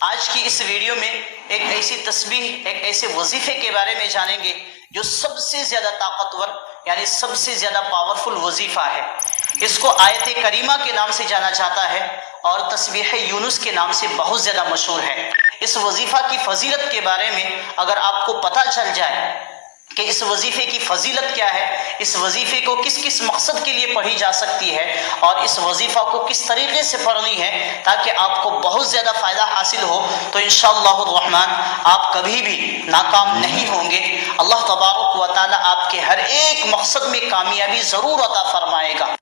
آج کی اس ویڈیو میں ایک ایسی تسبیح، ایک ایسے وظیفے کے بارے میں جانیں گے جو سب سے زیادہ طاقتور یعنی سب سے زیادہ پاورفل وظیفہ ہے۔ اس کو آیت کریمہ کے نام سے جانا جاتا ہے اور تسبیح یونس کے نام سے بہت زیادہ مشہور ہے۔ اس وظیفہ کی فضیلت کے بارے میں اگر آپ کو پتہ چل جائے کہ اس وظیفے کی فضیلت کیا ہے، اس وظیفے کو کس کس مقصد کے لیے پڑھی جا سکتی ہے اور اس وظیفہ کو کس طریقے سے پڑھنی ہے تاکہ آپ کو بہت زیادہ فائدہ حاصل ہو، تو انشاءاللہ الرحمن آپ کبھی بھی ناکام نہیں ہوں گے۔ اللہ تبارک و تعالی آپ کے ہر ایک مقصد میں کامیابی ضرور عطا فرمائے گا۔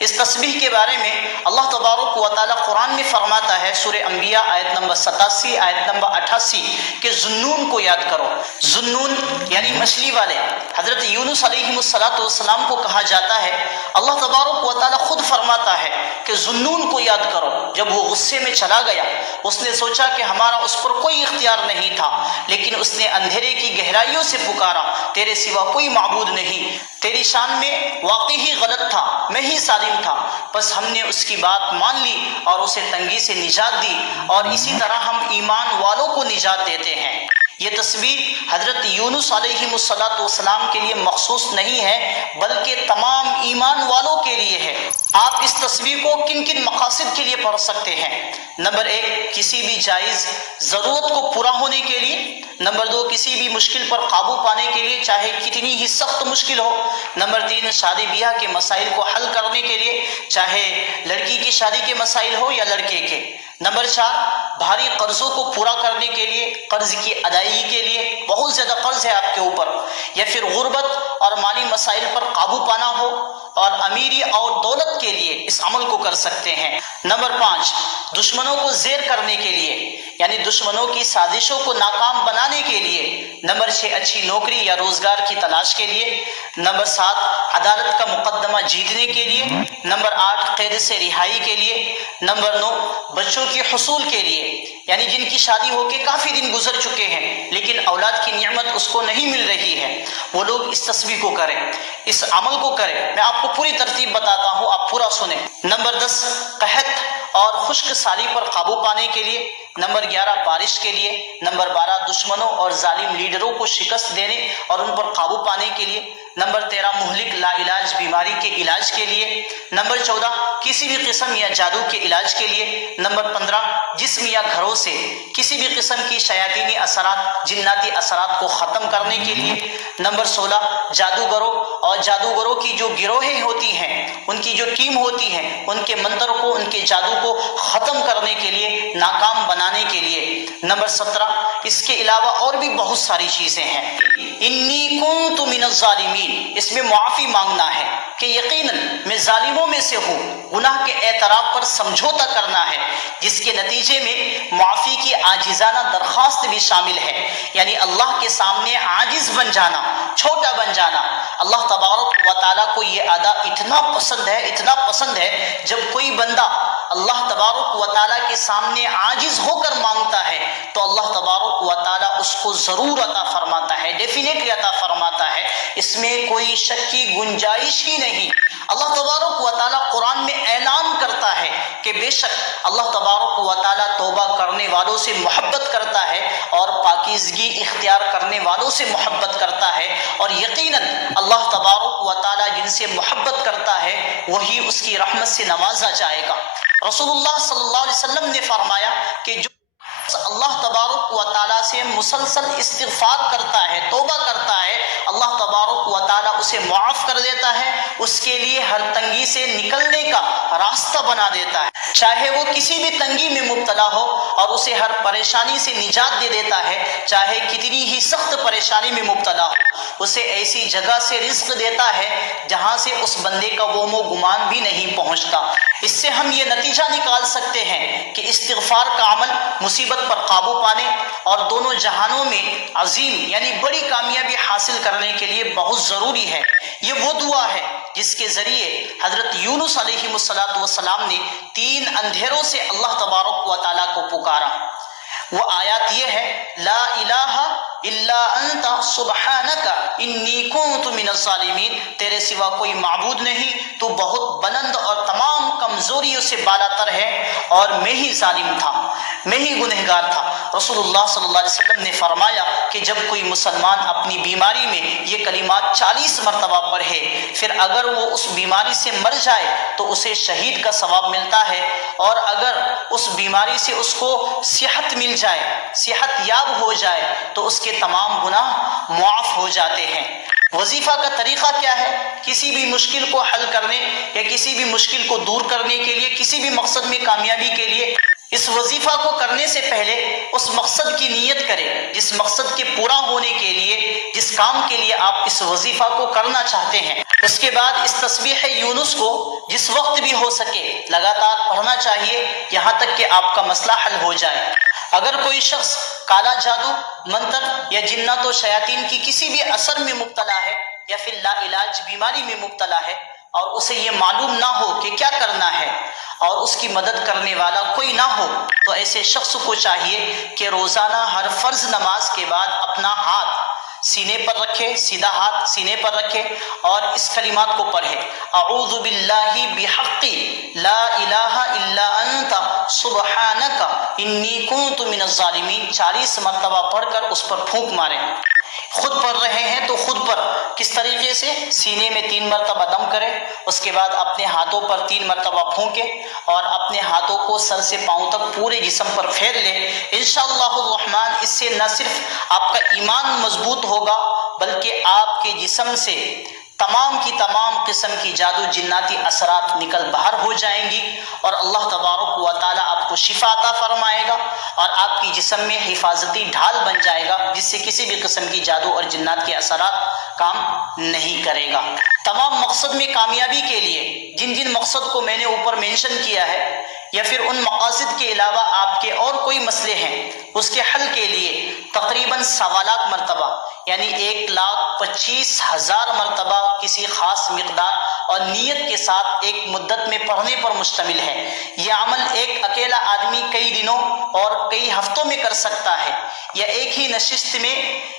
اس تسبیح کے بارے میں اللہ تبارک و تعالی قرآن میں فرماتا ہے، سورہ انبیاء آیت نمبر 87 آیت نمبر 88 کہ ذُنُّون کو یاد کرو۔ ذُنُّون یعنی مچھلی والے حضرت یونس علیہ السلام کو کہا جاتا ہے۔ اللہ تبارک و تعالی خود فرماتا ہے کہ ذُنُّون کو یاد کرو۔ جب وہ غصے میں چلا گیا، اس نے سوچا کہ ہمارا اس پر کوئی اختیار نہیں تھا، لیکن اس نے اندھیرے کی گہرائیوں سے پکارا، تیرے سوا کوئی معبود نہیں، تیری شان میں واقعی ہی غلط تھا، میں ہی ظالم تھا، بس ہم نے اس کی بات مان لی اور اسے تنگی سے نجات دی، اور اسی طرح ہم ایمان والوں کو نجات دیتے ہیں۔ یہ تسبیح حضرت یونس علیہ السلام کے لیے مخصوص نہیں ہے بلکہ تمام ایمان والوں کے لیے ہے۔ آپ اس تسبیح کو کن کن مقاصد کے لیے پڑھ سکتے ہیں؟ نمبر 1، کسی بھی جائز ضرورت کو پورا ہونے کے لیے۔ نمبر 2، کسی بھی مشکل پر قابو پانے کے لیے چاہے کتنی ہی سخت مشکل ہو۔ نمبر 3، شادی بیاہ کے مسائل کو حل کرنے کے لیے چاہے لڑکی کی شادی کے مسائل ہو یا لڑکے کے۔ نمبر 4، بھاری قرضوں کو پورا کرنے کے لیے، قرض کی ادائیگی کے لیے، بہت زیادہ قرض ہے آپ کے اوپر، یا پھر غربت اور مالی مسائل پر قابو پانا ہو اور امیری اور دولت کے لیے اس عمل کو کر سکتے ہیں۔ نمبر 5، دشمنوں کو زیر کرنے کے لیے یعنی دشمنوں کی سازشوں کو ناکام بنانے کے لیے۔ نمبر 6، اچھی نوکری یا روزگار کی تلاش کے لیے۔ نمبر 7، عدالت کا مقدمہ جیتنے کے لیے۔ نمبر 8، قید سے رہائی کے لیے۔ نمبر 9، بچوں کے حصول کے لیے یعنی جن کی شادی ہو کے کافی دن گزر چکے ہیں لیکن اولاد کی نعمت اس کو نہیں مل رہی ہے، وہ لوگ اس تسبیح کو کریں، اس عمل کو کریں۔ میں آپ کو پوری ترتیب بتاتا ہوں، آپ پورا سنیں۔ نمبر 10، قحط اور خشک سالی پر قابو پانے کے لیے۔ نمبر 11، بارش کے لیے۔ نمبر 12، دشمنوں اور ظالم لیڈروں کو شکست دینے اور ان پر قابو پانے کے لیے۔ نمبر 13، مہلک لا علاج بیماری کے علاج کے لیے۔ نمبر 14، کسی بھی قسم یا جادو کے علاج کے لیے۔ نمبر 15، جسم یا گھروں سے کسی بھی قسم کی شیاطینی اثرات، جناتی اثرات کو ختم کرنے کے لیے۔ نمبر 16، جادوگروں اور جادوگروں کی جو گروہیں ہوتی ہیں، ان کی جو ٹیم ہوتی ہے، ان کے منتر کو، ان کے جادو کو ختم کرنے کے لیے، ناکام بنانے کے لیے۔ نمبر 17، اس کے علاوہ اور بھی بہت ساری چیزیں ہیں۔ انی کنت من الظالمین، اس میں معافی مانگنا ہے کہ یقیناً میں ظالموں میں سے ہوں۔ گناہ کے اعتراف پر سمجھوتا کرنا ہے جس کے نتیجے میں معافی کی عاجزانہ درخواست بھی شامل ہے، یعنی اللہ کے سامنے عاجز بن جانا، چھوٹا بن جانا۔ اللہ تبارک و تعالیٰ کو یہ ادا اتنا پسند ہے، اتنا پسند ہے، جب کوئی بندہ اللہ تبارک و تعالیٰ کے سامنے عاجز ہو کر مانگتا ہے تو اللہ تبارک و تعالیٰ اس کو ضرور عطا فرماتا ہے، ڈیفینیٹلی عطا فرماتا ہے، اس میں کوئی شک کی گنجائش ہی نہیں۔ اللہ تبارک و تعالیٰ قرآن میں اعلان کرتا ہے کہ بے شک اللہ تبارک و تعالیٰ توبہ کرنے والوں سے محبت کرتا ہے اور پاکیزگی اختیار کرنے والوں سے محبت کرتا ہے، اور یقیناً اللہ تبارک و تعالیٰ جن سے محبت کرتا ہے وہی اس کی رحمت سے نوازا جائے گا۔ رسول اللہ صلی اللہ علیہ وسلم نے فرمایا کہ جو اللہ تبارک و تعالیٰ سے مسلسل استغفار کرتا ہے، توبہ کرتا ہے، اللہ تبارک و تعالیٰ اسے معاف کر دیتا ہے، اس کے لیے ہر تنگی سے نکلنے کا راستہ بنا دیتا ہے، چاہے وہ کسی بھی تنگی میں مبتلا ہو، اور اسے ہر پریشانی سے نجات دے دیتا ہے، چاہے کتنی ہی سخت پریشانی میں مبتلا ہو، اسے ایسی جگہ سے رزق دیتا ہے جہاں سے اس بندے کا وہم و گمان بھی نہیں پہنچتا۔ اس سے ہم یہ نتیجہ نکال سکتے ہیں کہ استغفار کا عمل مصیبت پر قابو پانے اور دونوں جہانوں میں عظیم یعنی بڑی کامیابی حاصل کرنے کے لیے بہت ضروری ہے۔ یہ وہ دعا ہے جس کے ذریعے حضرت یونس علیہ السلام نے 3 اندھیروں سے اللہ تبارک و تعالیٰ کو پکارا۔ وہ آیات یہ ہے، لا الہ الا انت سبحانک انی کنت من الظالمین، تیرے سوا کوئی معبود نہیں، تو بہت بلند اور تمام کمزوریوں سے بالا تر ہے اور میں ہی ظالم تھا۔ میں ہی گنہگار تھا۔ رسول اللہ صلی اللہ علیہ وسلم نے فرمایا کہ جب کوئی مسلمان اپنی بیماری میں یہ کلمات 40 مرتبہ پڑھے، پھر اگر وہ اس بیماری سے مر جائے تو اسے شہید کا ثواب ملتا ہے، اور اگر اس بیماری سے اس کو صحت مل جائے، صحت یاب ہو جائے، تو اس کے تمام گناہ معاف ہو جاتے ہیں۔ وظیفہ کا طریقہ کیا ہے؟ کسی بھی مشکل کو حل کرنے یا کسی بھی مشکل کو دور کرنے کے لیے، کسی بھی مقصد میں کامیابی کے لیے، اس وظیفہ کو کرنے سے پہلے اس مقصد کی نیت کریں جس مقصد کے پورا ہونے کے لیے، جس کام کے لیے آپ اس وظیفہ کو کرنا چاہتے ہیں۔ اس کے بعد اس تسبیح یونس کو جس وقت بھی ہو سکے لگاتار پڑھنا چاہیے، یہاں تک کہ آپ کا مسئلہ حل ہو جائے۔ اگر کوئی شخص کالا جادو، منتر یا جنات و شیاطین کی کسی بھی اثر میں مبتلا ہے یا پھر لا علاج بیماری میں مبتلا ہے اور اسے یہ معلوم نہ ہو کہ کیا کرنا ہے اور اس کی مدد کرنے والا کوئی نہ ہو، تو ایسے شخص کو چاہیے کہ روزانہ ہر فرض نماز کے بعد اپنا ہاتھ سینے پر رکھے، سیدھا ہاتھ سینے پر رکھے اور اس کلمات کو پڑھے: اعوذ باللہ بحق لا الہ الا انت سبحانک انی کنت من الظالمین 40 مرتبہ پڑھ کر اس پر پھونک ماریں۔ خود پڑھ رہے ہیں تو خود پر کس طریقے سے؟ سینے میں 3 مرتبہ دم کرے، اس کے بعد اپنے ہاتھوں پر 3 مرتبہ پھونکے اور اپنے ہاتھوں کو سر سے پاؤں تک پورے جسم پر پھیر لے۔ انشاءاللہ الرحمن اس سے نہ صرف آپ کا ایمان مضبوط ہوگا بلکہ آپ کے جسم سے تمام کی تمام قسم کی جادو جناتی اثرات نکل باہر ہو جائیں گی، اور اللہ تبارک و تعالیٰ آپ کو شفا عطا فرمائے گا اور آپ کی جسم میں حفاظتی ڈھال بن جائے گا، جس سے کسی بھی قسم کی جادو اور جنات کے اثرات کام نہیں کرے گا۔ تمام مقصد میں کامیابی کے لیے جن جن مقصد کو میں نے اوپر مینشن کیا ہے، یا پھر ان مقاصد کے علاوہ آپ کے اور کوئی مسئلے ہیں، اس کے حل کے لیے تقریباً 1.25 لاکھ مرتبہ یعنی 1,25,000 مرتبہ کسی خاص مقدار اور نیت کے ساتھ ایک مدت میں پڑھنے پر مشتمل ہے۔ یہ عمل ایک اکیلا آدمی کئی دنوں اور کئی ہفتوں میں کر سکتا ہے، یا ایک ہی نشست میں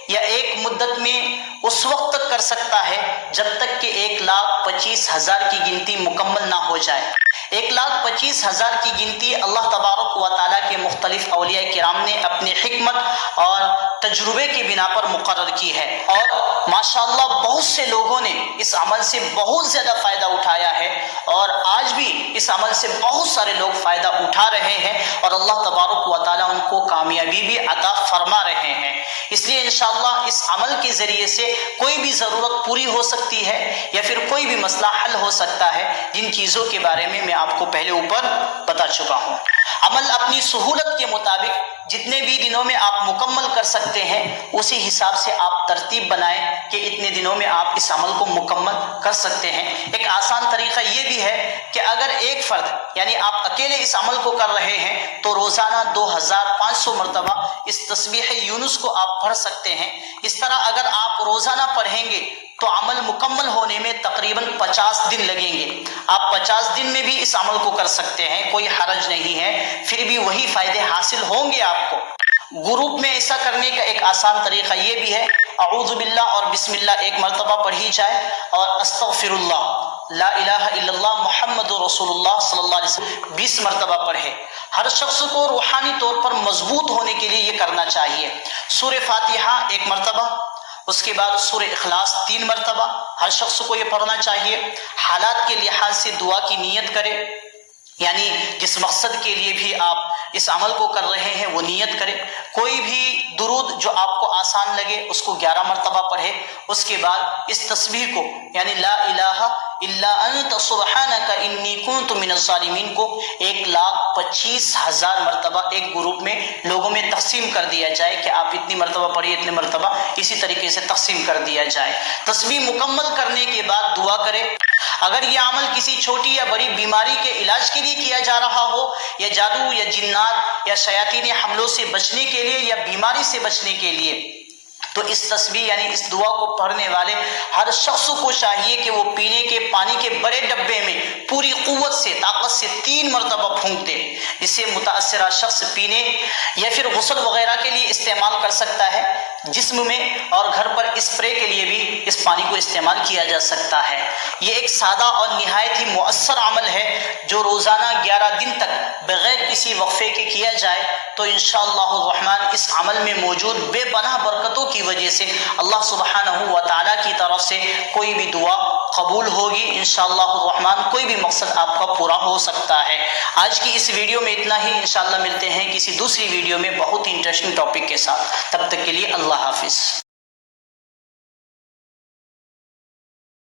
یا ایک مدت میں اس وقت تک کر سکتا ہے جب تک کہ 1,25,000 کی گنتی مکمل نہ ہو جائے۔ 1,25,000 کی گنتی اللہ تبارک و تعالیٰ کے مختلف اولیاء کرام نے اپنی حکمت اور تجربے کی بنا پر مقرر کی ہے، اور ماشاءاللہ بہت سے لوگوں نے اس عمل سے بہت زیادہ فائدہ اٹھایا ہے، اور آج بھی اس عمل سے بہت سارے لوگ فائدہ اٹھا رہے ہیں، اور اللہ تبارک و تعالیٰ ان کو کامیابی بھی عطا فرما رہے ہیں۔ اس لیے انشاءاللہ اس عمل کے ذریعے سے کوئی بھی ضرورت پوری ہو سکتی ہے یا پھر کوئی بھی مسئلہ حل ہو سکتا ہے، جن چیزوں کے بارے میں آپ کو پہلے اوپر بتا چکا ہوں۔ عمل اپنی سہولت کے مطابق جتنے بھی دنوں میں آپ مکمل کر سکتے ہیں اسی حساب سے آپ ترتیب بنائیں کہ اتنے دنوں میں آپ اس عمل کو مکمل کر سکتے ہیں۔ ایک آسان طریقہ یہ بھی ہے کہ اگر ایک فرد یعنی آپ اکیلے اس عمل کو کر رہے ہیں تو روزانہ 2,500 مرتبہ اس تسبیح یونس کو آپ پڑھ سکتے ہیں۔ اس طرح اگر آپ روزانہ پڑھیں گے تو عمل مکمل ہونے میں تقریباً 50 دن لگیں گے۔ آپ 50 دن میں بھی اس عمل کو کر سکتے ہیں، کوئی حرج نہیں ہے، پھر بھی وہی فائدے حاصل ہوں گے آپ کو۔ گروپ میں ایسا کرنے کا ایک آسان طریقہ یہ بھی ہے، اعوذ باللہ اور بسم اللہ 1 مرتبہ پڑھی جائے اور استغفر اللہ لا الہ الا اللہ محمد رسول اللہ صلی اللہ علیہ وسلم 20 مرتبہ پڑھے۔ ہر شخص کو روحانی طور پر مضبوط ہونے کے لیے یہ کرنا چاہیے۔ سورہ فاتحہ 1 مرتبہ، اس کے بعد سورہ اخلاص 3 مرتبہ ہر شخص کو یہ پڑھنا چاہیے۔ حالات کے لحاظ سے دعا کی نیت کرے، یعنی جس مقصد کے لیے بھی آپ اس عمل کو کر رہے ہیں وہ نیت کرے۔ کوئی بھی درود جو آپ کو آسان لگے اس کو 11 مرتبہ پڑھے۔ اس کے بعد اس تسبیح کو یعنی لا الہ الا انت سبحانک انی کنت من الظالمین کو 1,25,000 مرتبہ ایک گروپ میں لوگوں میں تقسیم کر دیا جائے کہ آپ اتنی مرتبہ پڑھیے، اتنے مرتبہ، اسی طریقے سے تقسیم کر دیا جائے۔ تسبیح مکمل کرنے کے بعد دعا کرے۔ اگر یہ عمل کسی چھوٹی یا بڑی بیماری کے علاج کے لیے کیا جا رہا ہو، یا جادو یا جنات یا شیاطین حملوں سے بچنے کے لیے یا بیماری سے بچنے کے لیے، تو اس تسبیح یعنی اس دعا کو پڑھنے والے ہر شخص کو چاہیے کہ وہ پینے کے پانی کے بڑے ڈبے میں پوری قوت سے، طاقت سے 3 مرتبہ پھونک دے، جسے متاثرہ شخص پینے یا پھر غسل وغیرہ کے لیے استعمال کر سکتا ہے جسم میں، اور گھر پر اسپرے کے لیے بھی اس پانی کو استعمال کیا جا سکتا ہے۔ یہ ایک سادہ اور نہایت ہی مؤثر عمل ہے جو روزانہ 11 دن تک بغیر کسی وقفے کے کیا جائے تو انشاءاللہ الرحمن اس عمل میں موجود بے پناہ برکتوں کی وجہ سے اللہ سبحانہ و تعالیٰ کی طرف سے کوئی بھی دعا قبول ہوگی انشاءاللہ الرحمن، کوئی بھی مقصد آپ کا پورا ہو سکتا ہے۔ آج کی اس ویڈیو میں اتنا ہی، انشاءاللہ ملتے ہیں کسی دوسری ویڈیو میں بہت ہی انٹرسٹنگ ٹاپک کے ساتھ، تب تک کے لیے اللہ حافظ۔